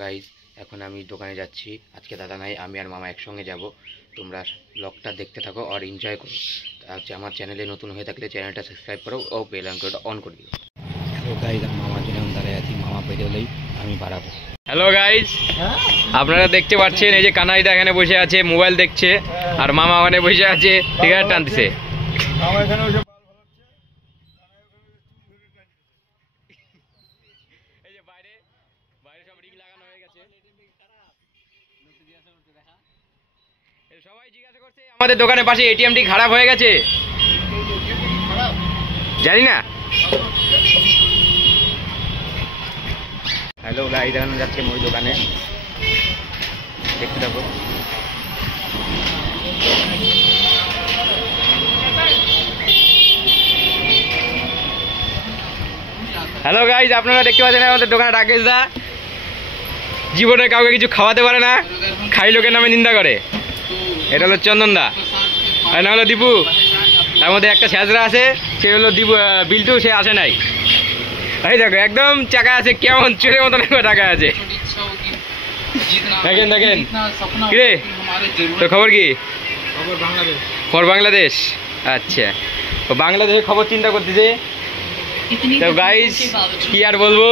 Guys, এখন আমি দোকানে যাচ্ছি। আজকে দাদা নাই, আমি আর মামা একসঙ্গে যাব। তোমরা ব্লগটা দেখতে থাকো আর এনজয় করো। আমার চ্যানেলে নতুন হয়ে থাকলে চ্যানেলটা সাবস্ক্রাইব করো ও বেল আইকনটা অন করে দিও। হ্যালো গাইজ, আমি মামার জন্য দাঁড়ায় আছি। মামা বেরোলেই আমি বাড়াবো। হ্যালো গাইজ, আপনারা দেখতে পাচ্ছেন এই যে কানাইদা এখানে বসে আছে, মোবাইল দেখছে, আর মামা ওখানে বসে আছে সিগারেট টানতেছে। সবাই জিজ্ঞাসা করছে আমাদের দোকানের পাশে এটিএমটি খারাপ হয়ে গেছে, জানি না। হ্যালো গাইস, দেখানো যাচ্ছে ওই দোকানে, দেখতে থাকো। হ্যালো গাইস, আপনারা দেখতে পাচ্ছেন আমাদের দোকানে রাকেশ দা জীবনে কাউকে কিছু খাওয়াতে পারে না, খাই লোকের নামে নিন্দা করে। এটা হলো চন্দন দা, আর না হলো দীপু। তার মধ্যে একটা ছ্যাঁচড়া আছে, সে হলো দীপু, বিল্টু, সে আসে নাই। এই দেখো একদম চাকা আছে, কেমন চোরের মতন টাকা আছে। দেখেন দেখেন, কিরে তোর খবর কি? খবর বাংলাদেশ। আচ্ছা, তো বাংলাদেশের খবর চিন্তা করতেছে। তো গাইস, কি আর বলবো,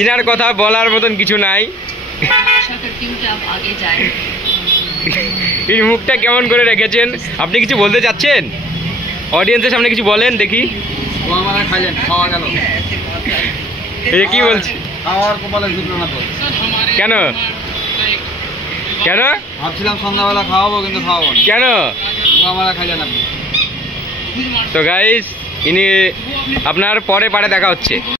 ইনার কথা বলার মতন কিছু নাই। এই মুখটা কেমন করে রেখেছেন? আপনি কিছু বলতে চাচ্ছেন? অডিয়েন্সের সামনে কিছু বলেন দেখি। এই যে কি বলছি, কেন কেন ভাবছিলাম সন্ধ্যাবেলা খাওয়াবো, কিন্তু খাওয়াবো কেন? খাইলেন আপনি। তো গাইস, ইনি আপনার পরে পারে দেখা হচ্ছে।